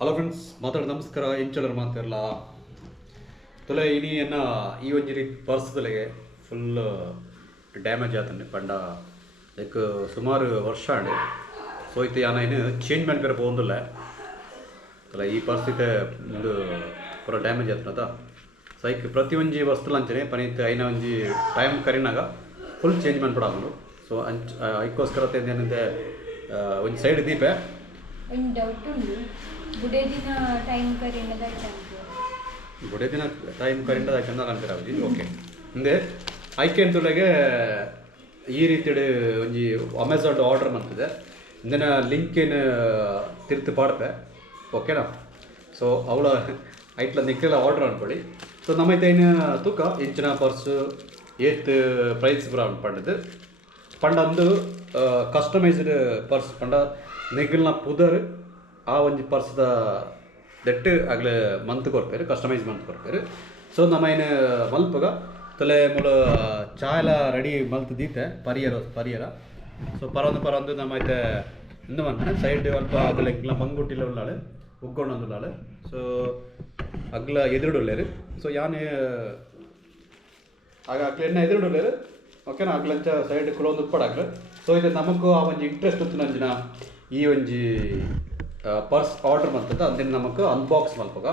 Hello friends, ನಮಸ್ಕಾರ. ಎಂಚಲರ್ ಮಾತಿರಲ್ಲ ತುಲೆ ಇನಿ ಎನ್ನ ಈ ಒಂಜಿ ರೀತಿ ಪರ್ಸ್ದಲೆಗೆ ಫುಲ್ ಡ್ಯಾಮೇಜ್ ಆತಂಡೆ ಪಂಡ ಲೈಕ್ ಸುಮಾರು ವರ್ಷ ಆಂಡೆ. ಸೊ ಇತ್ತು ಯಾನ ಇನ್ನು ಚೇಂಜ್ ಮಾಡ್ಬೇರೆ ಪೋಂದಿಲ್ಲ ಅಲ್ಲ. ಈ ಪರಿಸ್ಥಿತಿ ಒಂದು ಪೂರ ಡ್ಯಾಮೇಜ್ ಆತನದ. ಸೊ ಐಕ್ ಪ್ರತಿ ಒಂಜಿ ವಸ್ತು ಅಂಚನೆ ಪನಿತ್ತು ಐನ ಒಂಜಿ ಟೈಮ್ ಕರಿನಾಗ ಫುಲ್ ಚೇಂಜ್ ಮಾಡ್ಬಿಡೋದು. ಸೊ ಐಕ್ಕೋಸ್ಕರ ಏನಂತೆ ಒಂದು ಸೈಡ್ ದೀಪೆ ಒಂದು ಡೌಟ್ ಉಂಟು. ಬುಡೇ ದಿನ ಟೈಮ್ ಕರಿಂಡದಾಯ್ತಂದ ಅನ್ಕರಾವಜಿ. ಓಕೆ ಹಿಂದೆ ಐಕೆ ಅಂತುಲೆಗೆ ಈ ರೀತಿ ಒಂಜಿ ಅಮೆಝಾನ್ ಆರ್ಡರ್ ಮಾಡ್ತಿದೆ. ಇಂದಿನ ಲಿಂಕ್ ಏನು ತಿರ್ತು ಪಾಡ್ಪೆ ಓಕೆನಾ. ಸೊ ಅವಳ ಐಟ್ಲ ನಿಕ್ಕೆಲ್ಲ ಆರ್ಡರ್ ಅನ್ಕೊಳ್ಳಿ. ಸೊ ನಮ್ಮೈತೆ ಏನು ತೂಕ ಇಂಚಿನ ಪರ್ಸು ಏತ್ ಪ್ರೈಸ್ ಪೂರ ಪಂಡದು ಪಂಡ ಅಂದು ಕಸ್ಟಮೈಸ್ಡ್ ಪರ್ಸ್ ಪಂಡ ನಿಗಲ್ನ ಪುದರ್ ಆ ಒಂಜಿ ಪರ್ಸ್ದ ದೆಟ್ಟು ಆಗ್ಲೇ ಮಂತ್ ಕೊರ್ಪೇರು, ಕಸ್ಟಮೈಸ್ ಮಂತ್ ಕೊರ್ಪೇರು. ಸೊ ನಮ್ಮ ಏನು ಮಲ್ಪಗ ತೊಲೆ ಮೂಲ ಚಾಯಲ ರೆಡಿ ಮಲ್ತ್ ದೀತೆ ಪರಿಯರ. ಸೊ ಪರೊಂದು ನಮ್ಮ ಐತೆ ಇಂದು ಮನ್ಪನೆ ಸೈಡ್ ಅಲ್ಪ ಅಗ್ಲ ಇಕ್ಲ ಮಂಗುಟ್ಟಿಲ್ಲ ಉಳ್ಳಾಳು ಉಗ್ಗೊಂಡೊಂದುಳ್ಳಾಳು. ಸೊ ಅಗ್ಲ ಎದುರುಡುಳ್ಳೇರು. ಸೊ ಯಾನು ಆಗ ಅಕ್ಲೆನ್ನ ಎದುರುಡುಳ್ಳೇರು ಓಕೆನಾ. ಅಗ್ಲಂಚ ಸೈಡ್ ಕುಲೊಂದು ಉಪ್ಪಡಾಗ್ಲು. ಸೊ ಇದು ನಮಗೂ ಆ ಒಂಜಿ ಇಂಟ್ರೆಸ್ಟ್ ಇತ್ತು ನಂಜಿನ ಈ ಒಂಜಿ ಪರ್ಸ್ ಆರ್ಡರ್ ಮಾಡ್ತದೆ ಅಂದಿನ ನಮಗೆ ಅನ್ಬಾಕ್ಸ್ ಮಲ್ಪಗ.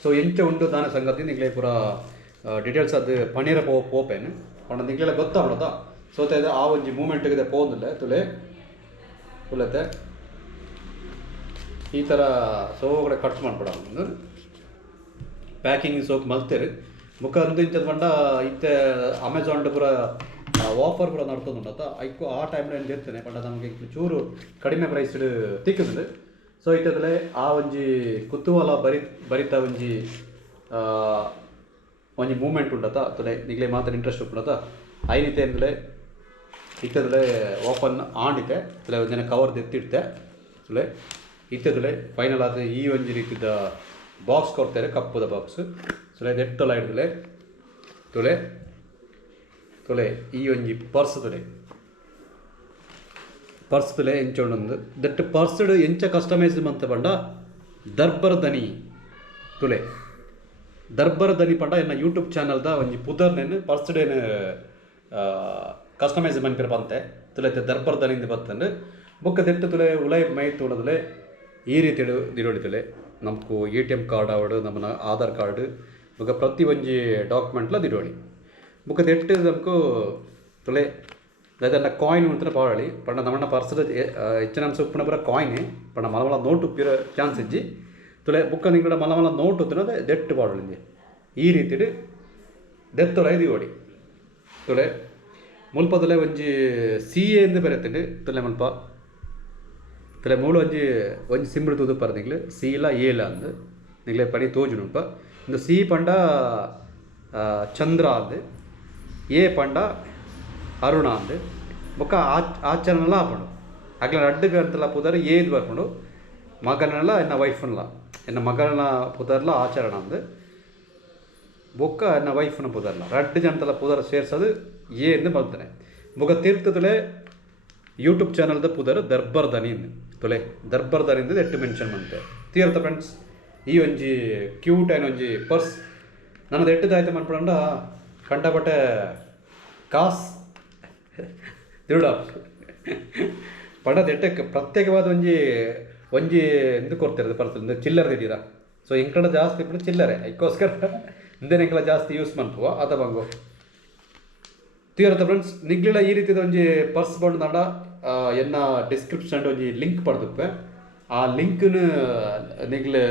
ಸೊ ಎಂಚ ಉಂಟು ದಾನ ಸಂಗತಿ ನಿಗ್ಲೇ ಪೂರ ಡೀಟೇಲ್ಸ್ ಅದು ಪಣೀರ ಪೋಪೇನು ಪಂಡ ನಿಗ್ಲೆಲ್ಲ ಗೊತ್ತಾಗ್ಬಿಡೋದ. ಸೊ ಆ ಒಂಜಿ ಮೂಮೆಂಟ್ಗೆ ಪೋದಿಲ್ಲ ತುಲತೆ ಈ ಥರ ಸೋಗಡೆ ಕಟ್ ಮಾಡ್ಬಿಡೋದು. ಪ್ಯಾಕಿಂಗ್ ಸೋಕ್ ಮಲ್ತೇರಿ ಮುಖ ಅಂದು ಇಂಚದ ಪಂಡ ಇತ್ತೆ ಅಮೆಝಾನ್ ಪೂರ ಆಫರ್ ಪೂರ ನಡ್ತೊಂದುಂಡತ್ತ ಐಕು ಆ ಟೈಮ್ಲ ಏನು ಇರ್ತೇನೆ ಪಂಡ ನಮಗೆ ಚೂರು ಕಡಿಮೆ ಪ್ರೈಸ್ ತಿಕ್ಕುತ್ತದೆ. ಸೊ ಇತ್ತದಲ್ಲೇ ಆ ಒಂಜಿ ಕುತೂಹಲ ಬರಿತ ಒಂಜಿ ಮೂಮೆಂಟ್ ಉಂಡತ್ತ ತುಲೆ ನಿಗ್ಲೇ ಮಾತ್ರ ಇಂಟ್ರೆಸ್ಟ್ ಉಂಟತ್ತ ಐನಿತೆ ಅಂದಲೇ ಇತ್ತದಲ್ಲೇ ಓಪನ್ ಆಂಡಿತೆ ತುಲೆ ಒಂದಿನ ಕವರ್ ಎತ್ತಿಡ್ತೆ ತುಲೆ ಇತ್ತದಲ್ಲೇ ಫೈನಲ್ ಆದ ಈ ಒಂಜಿ ರೀತಿಯ ಬಾಕ್ಸ್ ಕೊಡ್ತಾರೆ, ಕಪ್ಪುದ ಬಾಕ್ಸ್. ತುಲೆ ನೆಟ್ಟಲ ಹಿಡ್ದಲೆ ತುಲೆ ಈ ಒಂಜಿ ಪರ್ಸ್ ತುಲೆ ಎಂಚೊಂಡೊಂದು ದಟ್ ಪರ್ಸ್ಡ್ ಎಂಚ ಕಸ್ಟಮೈಸ್ ಮಂತ ಪಂಡ ದರ್ಬರ್ ದನಿ ಪಂಡ ಎನ್ನ ಯೂಟ್ಯೂಬ್ ಚಾನಲ್ದ ಒಂಜಿ ಪುದರ್ನೇನು ಪರ್ಸ್ಡ್ ಏನು ಕಸ್ಟಮೈಸ್ ಮನ್ಪಿರ ಬಂತೆ ತುಲೆ ದರ್ಬರ್ ದನಿಂದ ಬರ್ತಂಡು ಬೊಕ್ಕ ದೆಟ್ಟು ತುಲೆ ಉಲೈ ಮೈ ತೋಡದಲೆ ಈ ರೀತಿ ದಿರೋಳಿತಲೆ ನಮಕು ATM ಕಾರ್ಡ್ ಆವಡು ನಮ್ಮನ ಆಧಾರ್ ಕಾರ್ಡ್ ಬೊಕ್ಕ ಪ್ರತಿ ಒಂಜಿ ಡಾಕ್ಯುಮೆಂಟ್ಲ ದಿರೋಳಿ ಬೊಕ್ಕ ದೆಟ್ಟು ನಮಕು ತುಲೆ ಅದನ್ನ ಕಾಯಿನ್ ಉಂಟು ಪಾವಳಿ ಪಂಡ ನಮ್ಮನ್ನ ಪರ್ಸದ ಹೆಚ್ಚಿನ ಅಂಶ ಉಪ್ಪುನ ಪೂರ ಕಾಯಿನ್ ಪಂಡ ಮಲಮಲ ನೋಟು ಉಪ್ಪಿರೋ ಚಾನ್ಸ್ ಇಜ್ಜಿ ತುಲೆ ಬುಕ್ಕ ನಿಂಗಡ ಮಲಮಲ ನೋಟು ಉತ್ತಿನದೆ ದೆಟ್ಟು ಪಾವಳಿಂದಿ ಈ ರೀತಿ ದೆತ್ತೊಳ ಇದು ಓಡಿ ತುಲೆ ಮುಲ್ಪ ತುಲೆ ಒಂಜಿ CA ಎಂದು ಬರೆತಂಡು ತುಲೆ ಮುಲ್ಪ ತುಲೆ ಮೂಳು ಒಂಜಿ ಸಿಂಬಳು ತೂದು ಪರ ನಿಗ್ಲು C ಇಲ್ಲ A ಇಲ್ಲ ಅಂದು ನಿಗ್ಲೆ ಪಡಿ ತೋಜು ಉಂಪ ಇಂದು C ಪಂಡ ಚಂದ್ರ ಅಂದು A ಪಂಡ ಅರುಣ ಅಂದು ಬೊಕ್ಕ ಆಚರಣೆಲ್ಲ ಆಪಂಡು ಆಗ್ಲ ಅಡ್ಡುಗ ಅಂತೆಲ್ಲ ಪುದರ್ ಏದು ಬರ್ಕೊಂಡು ಮಗನೆಲ್ಲ ಎನ್ನ ವೈಫನ್ಲ ಎನ್ನ ಮಗನ ಪುದರ್ಲ ಆಚರಣ ಅಂದು ಬೊಕ್ಕ ಎನ್ನ ವೈಫ್ನ ಪುದರ್ಲ ರಡ್ಡು ಜನತೆಲ್ಲ ಪುದರ್ ಸೇರ್ಸೋದು ಎಂದು ಬಲ್ತಾನೆ ಬೊಕ್ಕ ತೀರ್ಥದಲ್ಲೇ ಯೂಟ್ಯೂಬ್ ಚಾನಲ್ದ ಪುದರ್ ದರ್ಬರ್ ದನಿಂದು ತುಲೆ ದರ್ಬರ್ ದನಿಂದ ಎಟ್ಟು ಮೆನ್ಷನ್ ಮಾಡ್ತೆ ತೀರ್ಥ ಫ್ರೆಂಡ್ಸ್. ಈ ಒಂಜಿ ಕ್ಯೂಟ್ ಆಯ್ನ ಒಂಜಿ ಪರ್ಸ್ ನನ್ನದು ಎಟ್ಟದಾಯ್ತು ಮಾಡ್ಬಿಡಂಡ ಕಂಡಪಟ್ಟೆ ಕಾಸ್ ತಿರುಡ ಪಂಡ ದೆಟ್ಟಕ್ಕೆ ಪ್ರತ್ಯೇಕವಾದ ಒಂಜಿ ಎಂದು ಕೊಡ್ತಿರೋದು ಪರ್ಸು ಚಿಲ್ಲರ್ ದಿದ್ದೀರ. ಸೊ ಇಂಕಡ ಜಾಸ್ತಿ ఇప్పుడు ಚಿಲ್ಲರೆ ಅದಕ್ಕೋಸ್ಕರ ಹಿಂದೆ ಎಂಕಲ ಜಾಸ್ತಿ ಯೂಸ್ ಮಾಡ್ತುವ ಅದ ಬಂಗು ತೀರತ್ತ ಫ್ರೆಂಡ್ಸ್. ನಿಗ್ಲಿಲ್ಲ ಈ ರೀತಿದ ಒಂಜಿ ಪರ್ಸ್ ಬಂದು ನಾಡ ಎನ್ನ ಡಿಸ್ಕ್ರಿಪ್ಷನ್ ಒಂಜಿ ಲಿಂಕ್ ಪಡ್ದುಪ್ಪೆ ಆ ಲಿಂಕ್ನು ನಿಗ್ಲೆ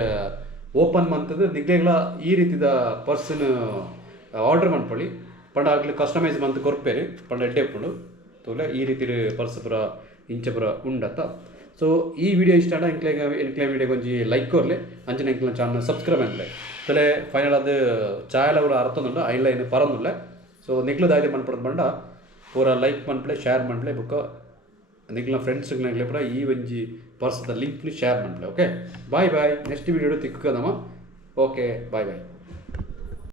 ಓಪನ್ ಮಂತದ್ದು ನಿಗ್ಲೆಗಳ ಈ ರೀತಿದ ಪರ್ಸನ್ ಆರ್ಡರ್ ಮಾಡ್ಕೊಳ್ಳಿ ಪಂಡ ಆಗ್ಲಿ ಕಸ್ಟಮೈಸ್ ಮಂತ್ ಕೊರ್ಪೇರಿ ಪಂಡ ಎಡ್ಡೆ ಇಪ್ಪುಂಡು ತೋಲೆ ಈ ರೀತಿ ಪರ್ಸ್ ಪೂರ ಇಂಚ ಪೂರ ಉಂಡತ್ತ. ಸೊ ಈ ವಿಡಿಯೋ ಇಷ್ಟ ಆಡ ಎಂಕ್ಲೆ ವಿಡಿಯೋಗೆ ಒಂಜಿ ಲೈಕ್ ಕೊರ್ಲೆ ಅಂಚನೆ ಎಂಕ್ಲ ಚಾನಲ್ ಸಬ್ಸ್ಕ್ರೈಬ್ ಅನ್ಲೆ ತಲೆ ಫೈನಲ್ ಅದು ಚಾಯಲ ಕೂಡ ಅರ್ಥನುಂಡು ಐಲ ಏನು ಪರಂದುಲ್ಲ. ಸೊ ನಿಗ್ಲು ದಾಯ್ದೆ ಮನ್ಪಡೋದು ಬಂಡ ಪೂರ ಲೈಕ್ ಮನ್ಪಲೆ ಶೇರ್ ಮನ್ಪಲೆ ಬುಕ್ಕ ನಿಗ್ಲ ಫ್ರೆಂಡ್ಸ್ಗೆ ಪೂರ ಈ ಒಂಜಿ ಪರ್ಸ್ದ ಲಿಂಕ್ಲಿ ಶೇರ್ ಮನ್ಪಲೆ. ಓಕೆ ಬಾಯ್ ನೆಕ್ಸ್ಟ್ ವಿಡಿಯೋ ತಿಕ್ಕದಮ್ಮ. ಓಕೆ ಬಾಯ್.